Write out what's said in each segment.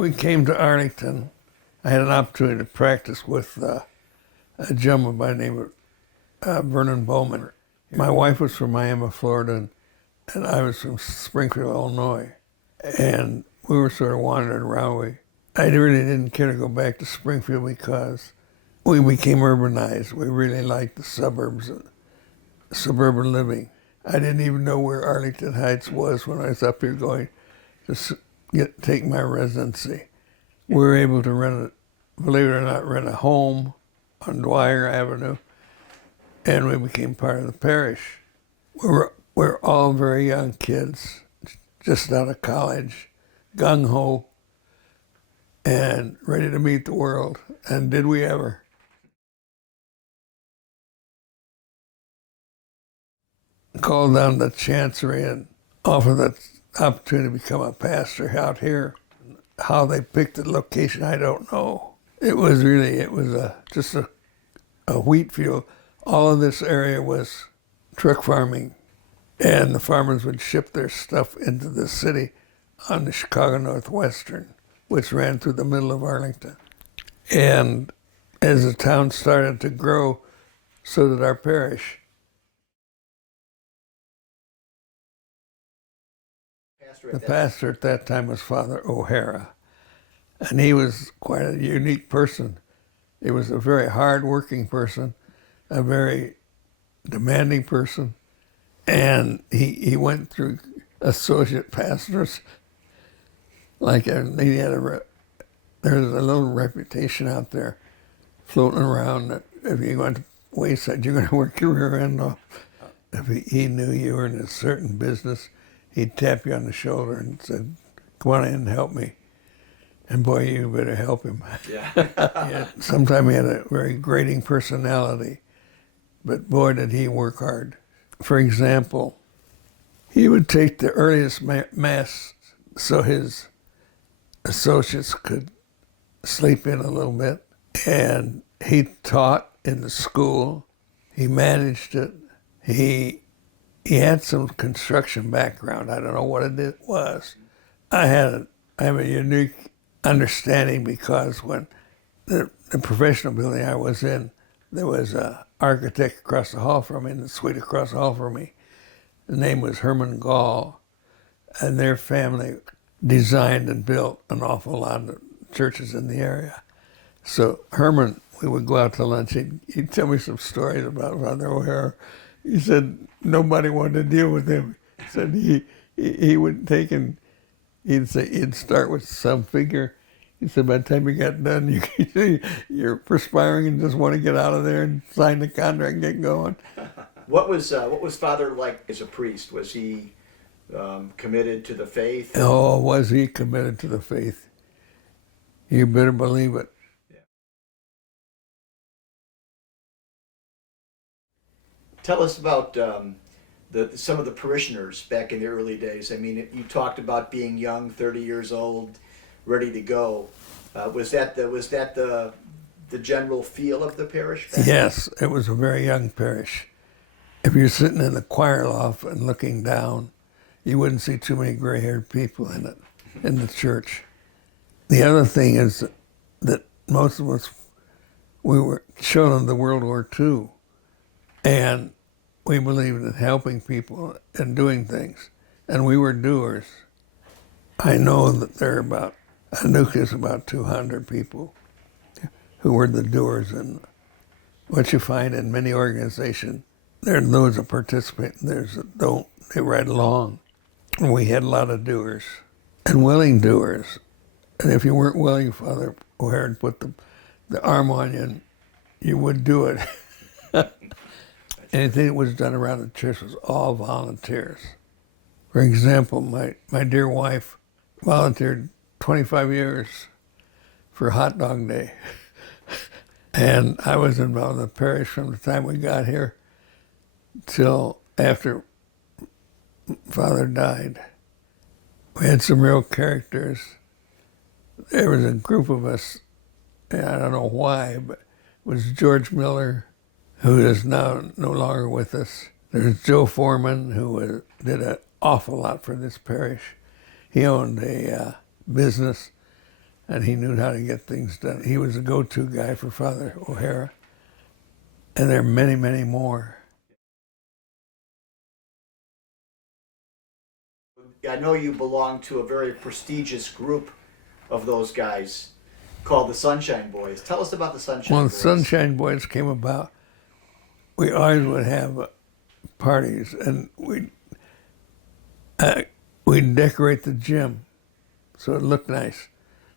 we came to Arlington, I had an opportunity to practice with a gentleman by the name of Vernon Bowman. My wife was from Miami, Florida, and I was from Springfield, Illinois. And we were sort of wandering around. I really didn't care to go back to Springfield because we became urbanized. We really liked the suburbs, suburban living. I didn't even know where Arlington Heights was when I was up here going to take my residency. We were able to believe it or not, rent a home on Dwyer Avenue, and we became part of the parish. We're all very young kids, just out of college, gung-ho, and ready to meet the world. And did we ever? Called down the chancery and offered the opportunity to become a pastor out here. How they picked the location, I don't know. It was just a wheat field. All of this area was truck farming, and the farmers would ship their stuff into the city on the Chicago Northwestern, which ran through the middle of Arlington. And as the town started to grow, so did our parish. The pastor at that time was Father O'Hara, and he was quite a unique person. He was a very hard-working person, a very demanding person, and he went through associate pastors. Like there's a little reputation out there floating around that if you went to Wayside, you're going to work your rear end off. If he knew you were in a certain business, he'd tap you on the shoulder and said, "Come on in and help me." And boy, you better help him. Yeah. Sometimes he had a very grating personality, but boy, did he work hard. For example, he would take the earliest mass so his associates could sleep in a little bit. And he taught in the school. He managed it. He had some construction background. I don't know what it was. I have a unique understanding because when the professional building I was in, there was an architect across the hall from me, in the suite across the hall from me. The name was Herman Gall, and their family designed and built an awful lot of churches in the area. So Herman, we would go out to lunch. He'd tell me some stories about Father O'Hara. He said nobody wanted to deal with him. He said he would take and he'd start with some figure. He said by the time you got done, you're perspiring and just want to get out of there and sign the contract and get going. What was Father like as a priest? Was he committed to the faith? Oh, was he committed to the faith? You better believe it. Yeah. Tell us about some of the parishioners back in the early days. I mean, you talked about being young, 30 years old, ready to go. Was that the general feel of the parish? Yes, it was a very young parish. If you're sitting in the choir loft and looking down, you wouldn't see too many gray-haired people in it, in the church. The other thing is that most of us, we were children of the World War II, and we believed in helping people and doing things, and we were doers. I know that there are about a nucleus of about 200 people who were the doers, and what you find in many organizations, there are those that participate, and there's that don't. They ride along. And we had a lot of doers and willing doers. And if you weren't willing, Father O'Hara put the arm on you, and you would do it. Anything that was done around the church was all volunteers. For example, my dear wife volunteered 25 years for Hot Dog Day. And I was involved in the parish from the time we got here till after Father died. We had some real characters. There was a group of us, and I don't know why, but it was George Miller, who is now no longer with us. There's Joe Foreman, who did an awful lot for this parish. He owned a business and he knew how to get things done. He was a go-to guy for Father O'Hara, and there are many, many more. I know you belong to a very prestigious group of those guys called the Sunshine Boys. Tell us about the Sunshine Well, Boys. the Sunshine Boys came about. We always would have parties, and we'd decorate the gym so it looked nice.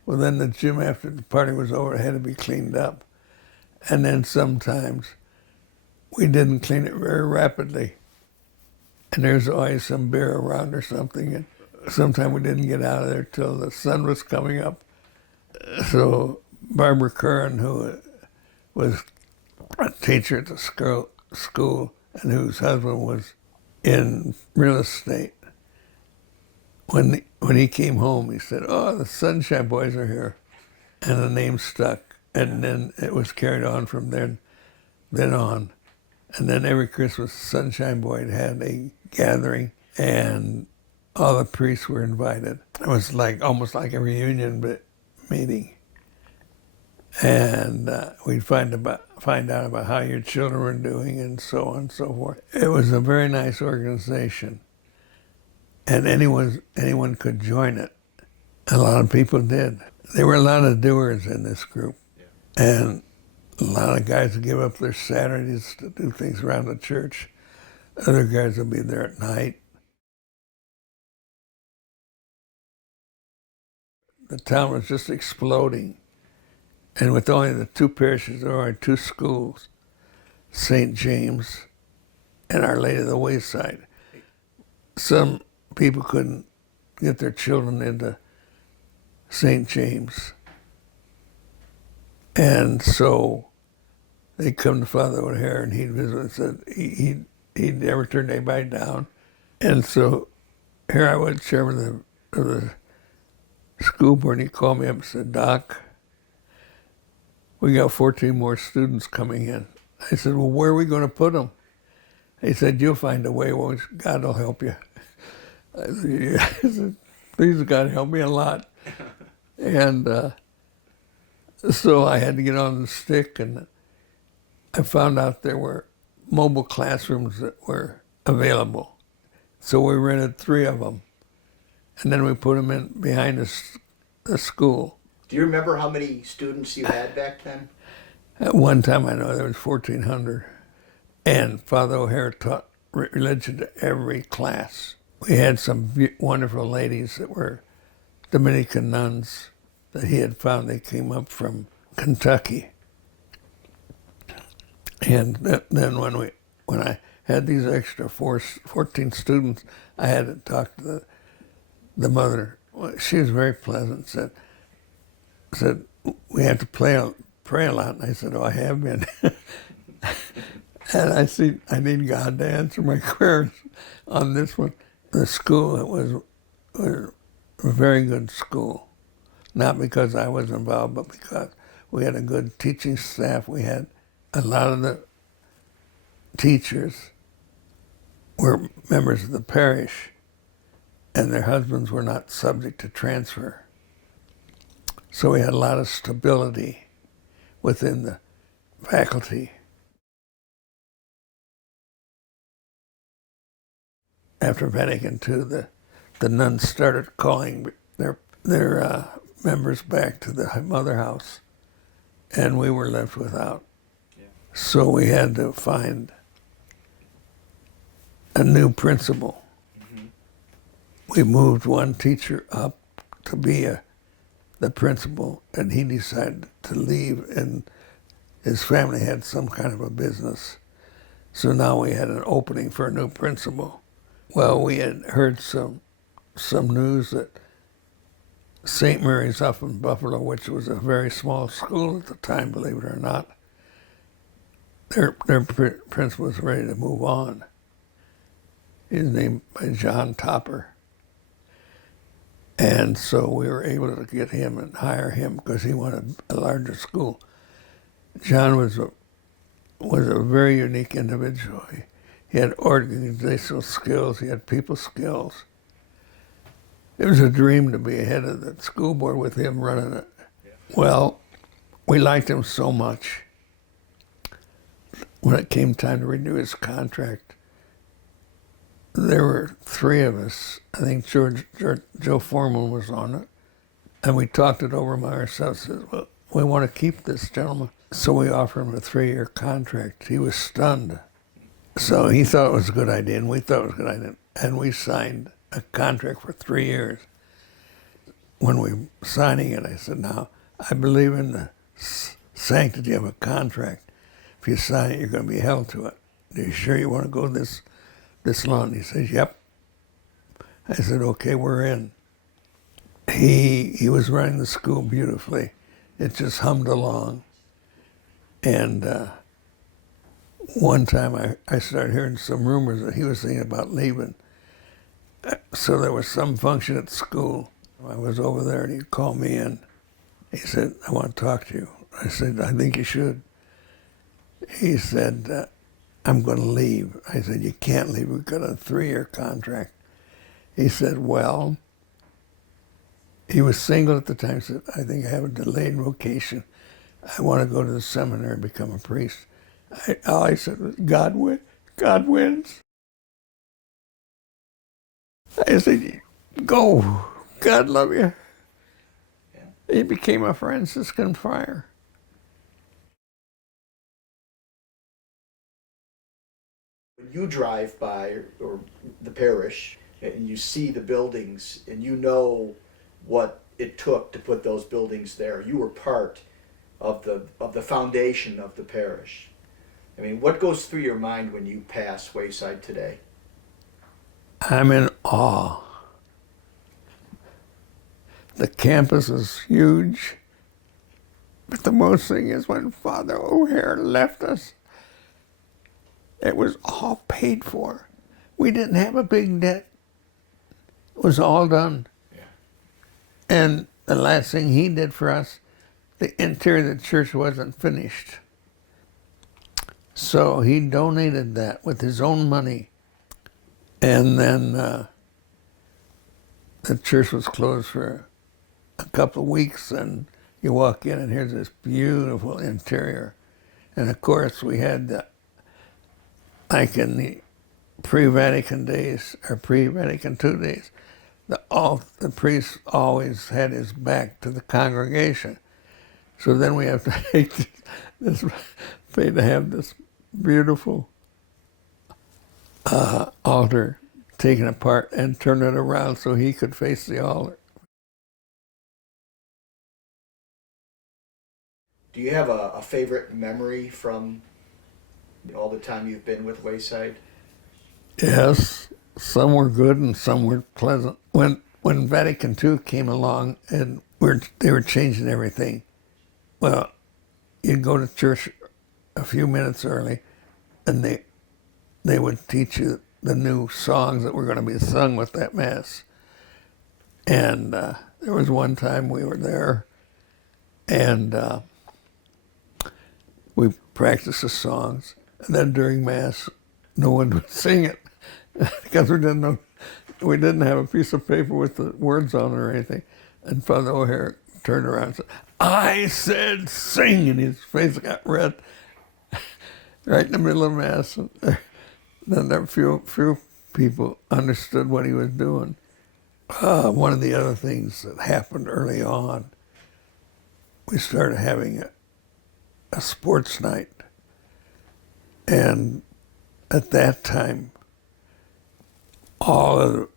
Well, then the gym, after the party was over, had to be cleaned up. And then sometimes we didn't clean it very rapidly. And there's always some beer around or something. And sometimes we didn't get out of there till the sun was coming up. So Barbara Curran, who was a teacher at the school and whose husband was in real estate, when he came home, he said, "Oh, the Sunshine Boys are here." And the name stuck. And then it was carried on from then on. And then every Christmas, Sunshine Boy had a gathering, and all the priests were invited. It was almost like a reunion meeting. And we'd find out about how your children were doing and so on and so forth. It was a very nice organization. And anyone could join it. A lot of people did. There were a lot of doers in this group. And a lot of guys would give up their Saturdays to do things around the church. Other guys would be there at night. The town was just exploding. And with only the two parishes, there were only two schools, St. James and Our Lady of the Wayside. Some people couldn't get their children into St. James. And so they'd come to Father O'Hara, and he'd visit and said he'd never turned anybody down. And so here I was, chairman of the school board, and he called me up and said, "Doc, we got 14 more students coming in." I said, "Well, where are we going to put them?" He said, "You'll find a way. Well, God will help you." I said, "Yeah." I said, "Please, God, help me a lot." And so I had to get on the stick, and I found out there were mobile classrooms that were available. So we rented 3 of them, and then we put them in behind the school. Do you remember how many students you had back then? At one time, I know there was 1,400, and Father O'Hara taught religion to every class. We had some wonderful ladies that were Dominican nuns that he had found. They came up from Kentucky. And then when I had these extra 14 students, I had to talk to the mother. Well, she was very pleasant. Said we have to pray a lot. And I said, "Oh, I have been." And I need God to answer my prayers on this one. The school, it was a very good school. Not because I was involved, but because we had a good teaching staff. We had a lot of the teachers were members of the parish, and their husbands were not subject to transfer. So we had a lot of stability within the faculty. After Vatican II, the nuns started calling their members back to the mother house, and we were left without. Yeah. So we had to find a new principal. Mm-hmm. We moved one teacher up to be the principal, and he decided to leave, and his family had some kind of a business. So now we had an opening for a new principal. Well, we had heard some news that St. Mary's up in Buffalo, which was a very small school at the time, believe it or not, their principal was ready to move on. He's named by John Topper. And so we were able to get him and hire him because he wanted a larger school. John was a very unique individual. He had organizational skills. He had people skills. It was a dream to be head of the school board with him running it. Well, we liked him so much. When it came time to renew his contract, there were three of us. I think Joe Foreman was on it. And we talked it over among ourselves. Said, well, we want to keep this gentleman. So we offered him a 3-year contract. He was stunned. So he thought it was a good idea, and we thought it was a good idea. And we signed a contract for 3 years. When we were signing it, I said, now, I believe in the sanctity of a contract. If you sign it, you're going to be held to it. Are you sure you want to go this long? He says, yep. I said, okay, we're in. He was running the school beautifully. It just hummed along. And one time I started hearing some rumors that he was thinking about leaving. So there was some function at school. I was over there and he called me in. He said, I want to talk to you. I said, I think you should. He said, I'm going to leave. I said, you can't leave. We've got a 3-year contract. He said, well, he was single at the time. He said, I think I have a delayed vocation. I want to go to the seminary and become a priest. All I said was, God wins. I said, go. God love you. Yeah. He became a Franciscan friar. When you drive by or the parish and you see the buildings and you know what it took to put those buildings there, you were part of the foundation of the parish. I mean, what goes through your mind when you pass Wayside today? I'm in awe. The campus is huge, but the most thing is when Father O'Hare left us, it was all paid for. We didn't have a big debt. It was all done. Yeah. And the last thing he did for us, the interior of the church wasn't finished. So he donated that with his own money. And then the church was closed for a couple of weeks, and you walk in and here's this beautiful interior. And of course we had, like in the pre-Vatican days, or pre-Vatican II days, the priest always had his back to the congregation. So then we have to pay to have this beautiful altar taken apart and turn it around so he could face the altar. Do you have a favorite memory from all the time you've been with Wayside? Yes, some were good and some were pleasant. When Vatican II came along and they were changing everything, well, you'd go to church a few minutes early, and they would teach you the new songs that were going to be sung with that Mass. And there was one time we were there, and we practiced the songs, and then during Mass, no one would sing it because we didn't have a piece of paper with the words on it or anything. And Father O'Hare turned around and said, I said sing, and his face got red right in the middle of Mass. Then there few people understood what he was doing. One of the other things that happened early on, we started having a sports night. And at that time, all of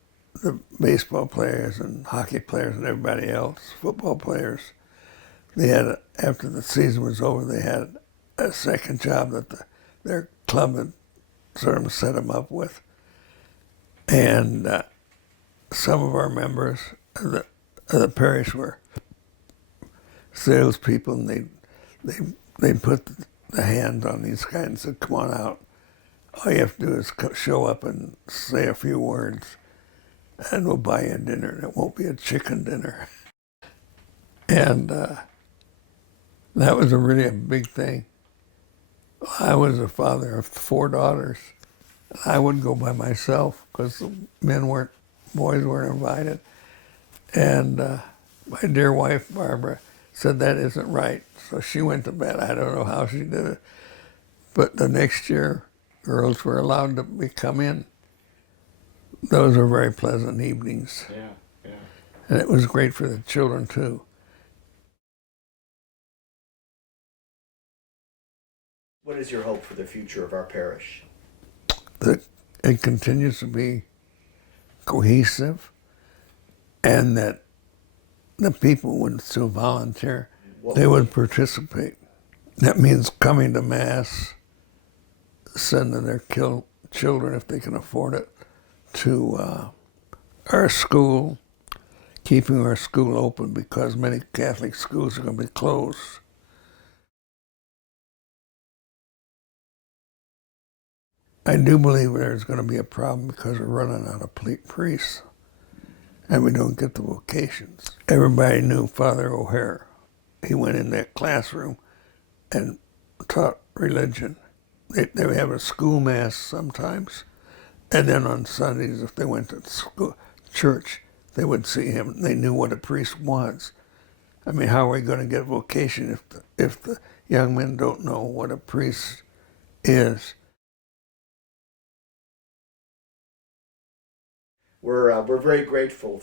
the baseball players and hockey players and everybody else, football players, they had, after the season was over, they had a second job that their club had sort of set them up with. And some of our members of the parish were salespeople, and they put the hand on these guys and said, come on out. All you have to do is show up and say a few words, and we'll buy you a dinner, and it won't be a chicken dinner. And that was really a big thing. I was a father of 4 daughters. I wouldn't go by myself because the boys weren't invited. And my dear wife, Barbara, said that isn't right. So she went to bed. I don't know how she did it. But the next year, girls were allowed to come in. Those were very pleasant evenings. Yeah, yeah. And it was great for the children, too. What is your hope for the future of our parish? That it continues to be cohesive and that the people would still volunteer. They would participate. That means coming to Mass, sending their children, if they can afford it, to our school, keeping our school open because many Catholic schools are going to be closed. I do believe there's going to be a problem because we're running out of priests and we don't get the vocations. Everybody knew Father O'Hara. He went in that classroom and taught religion. They would have a school mass sometimes, and then on Sundays, if they went to church, they would see him. They knew what a priest was. I mean, how are we going to get vocation if the young men don't know what a priest is? We're very grateful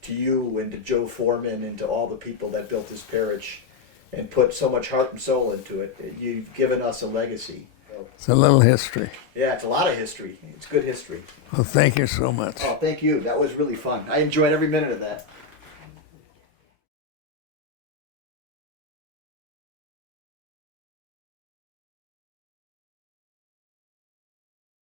to you and to Joe Foreman and to all the people that built this parish and put so much heart and soul into it. You've given us a legacy. It's a little history. Yeah, it's a lot of history. It's good history. Well, thank you so much. Oh, thank you. That was really fun. I enjoyed every minute of that.